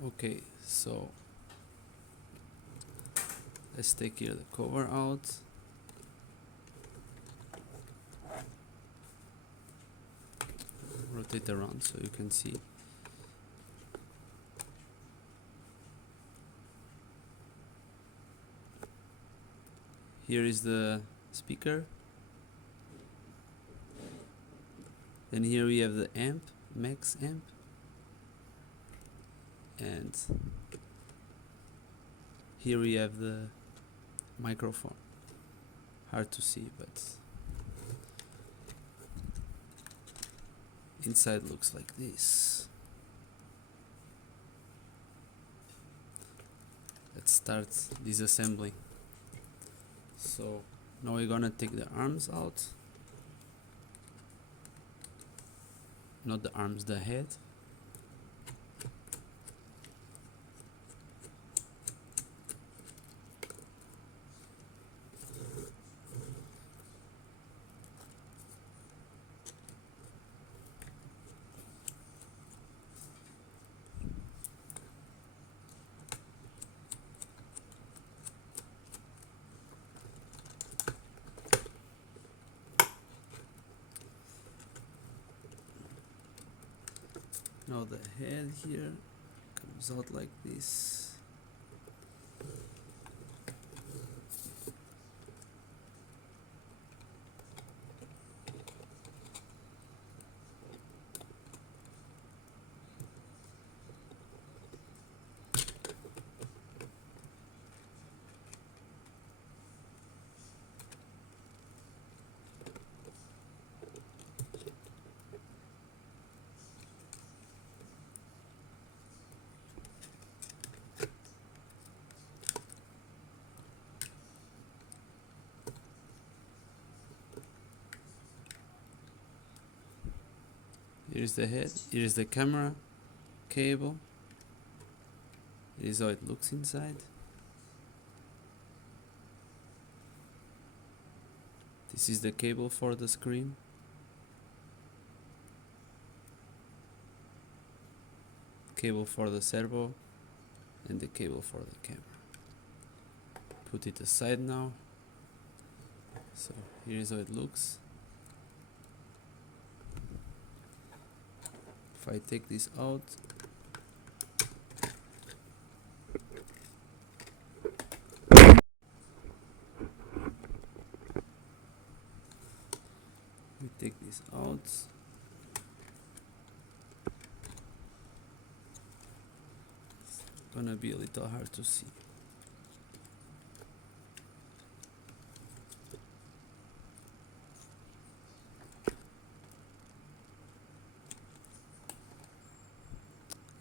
Okay, so let's take here the cover out. Rotate around so you can see. Here is the speaker. Then here we have the amp, max amp. And here we have the microphone. Hard to see, but inside looks like this. Let's start disassembling. So now we're gonna take the arms out. Not the arms, the head. Now the head here comes out like this. Here's the head, here's the camera cable. This is how it looks inside. This is the cable for the screen. Cable for the servo and the cable for the camera. Put it aside now. So here is how it looks. If I take this out, we take this out. It's gonna be a little hard to see.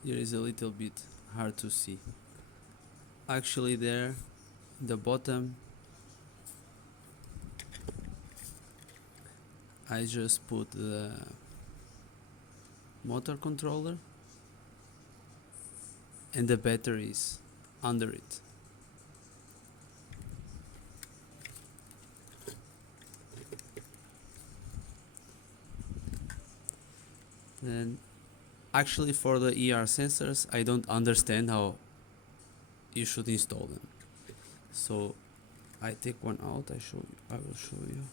Here is a little bit hard to see. Actually there, the bottom, I just put the motor controller and the batteries under it. Then actually for the ER sensors, I don't understand how you should install them. So I take one out, I will show you.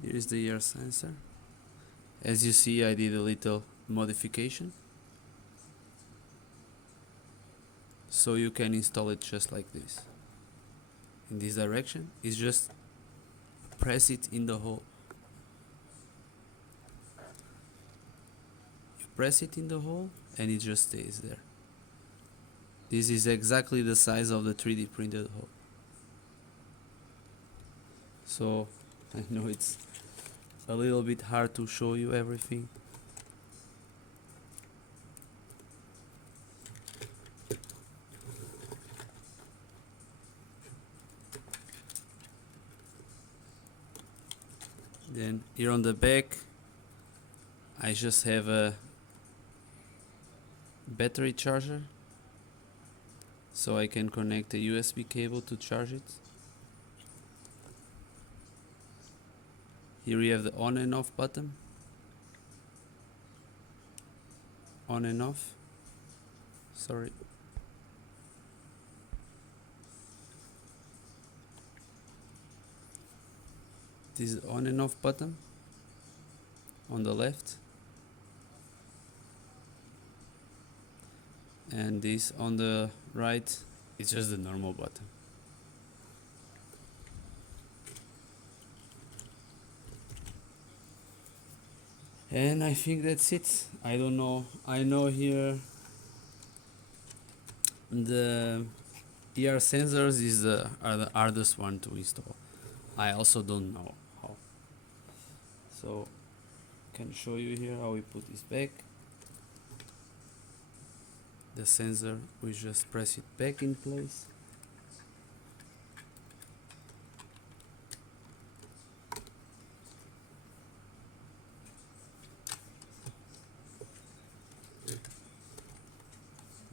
Here is the ER sensor. As you see, I did a little modification. So you can install it just like this. In this direction, it's just press it in the hole. You press it in the hole and it just stays there. This is exactly the size of the 3D printed hole. So I know it's a little bit hard to show you everything. Then here on the back, I just have a battery charger, so I can connect a USB cable to charge it. Here we have the on and off button. On and off. Sorry. This is on and off button on the left, and this on the right is just the normal button. And I think that's it. I don't know. I know here the ER sensors is are the hardest one to install. I also don't know how. So can show you here how we put this back. The sensor, we just press it back in place.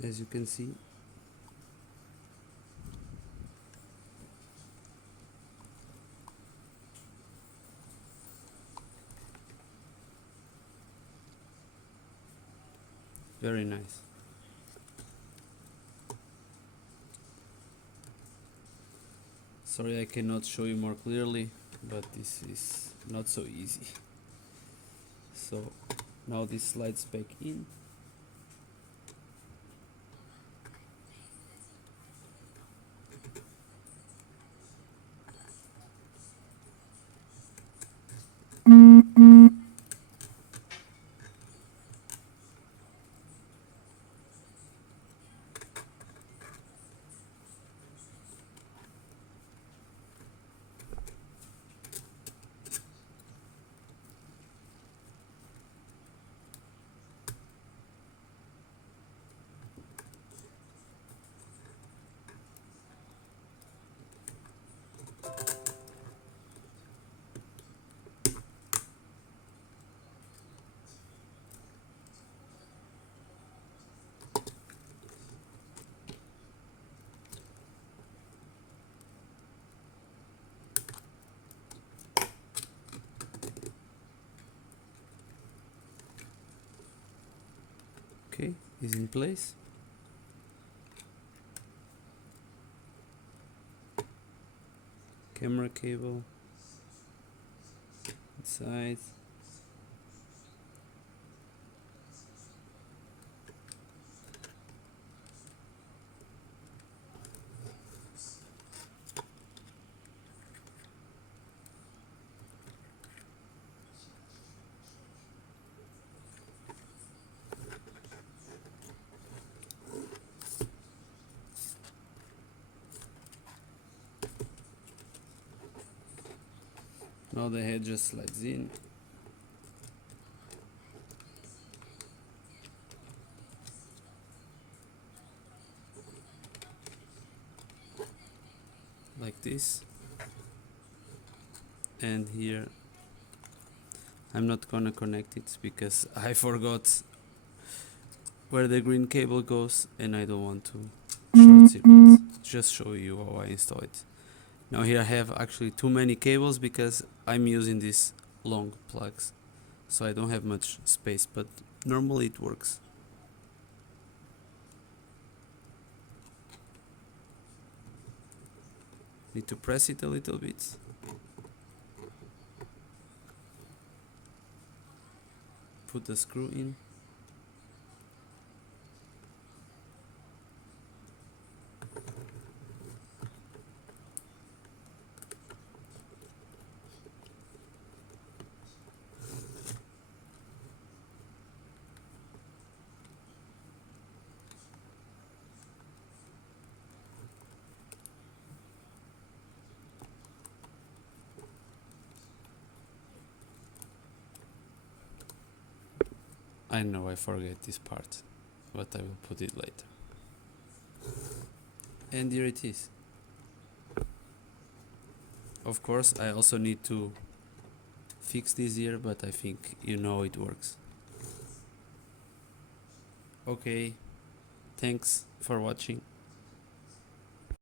As you can see, very nice. Sorry I cannot show you more clearly, but this is not so easy. So now this slides back in. Okay, is in place. Camera cable inside. Now the head just slides in. Like this. And here I'm not gonna connect it because I forgot where the green cable goes and I don't want to short circuit. Just show you how I install it. Now here I have actually too many cables because I'm using these long plugs, so I don't have much space, but normally it works. Need to press it a little bit. Put the screw in. I know I forget this part, but I will put it later. And here it is. Of course, I also need to fix this here, but I think you know it works. Okay, thanks for watching.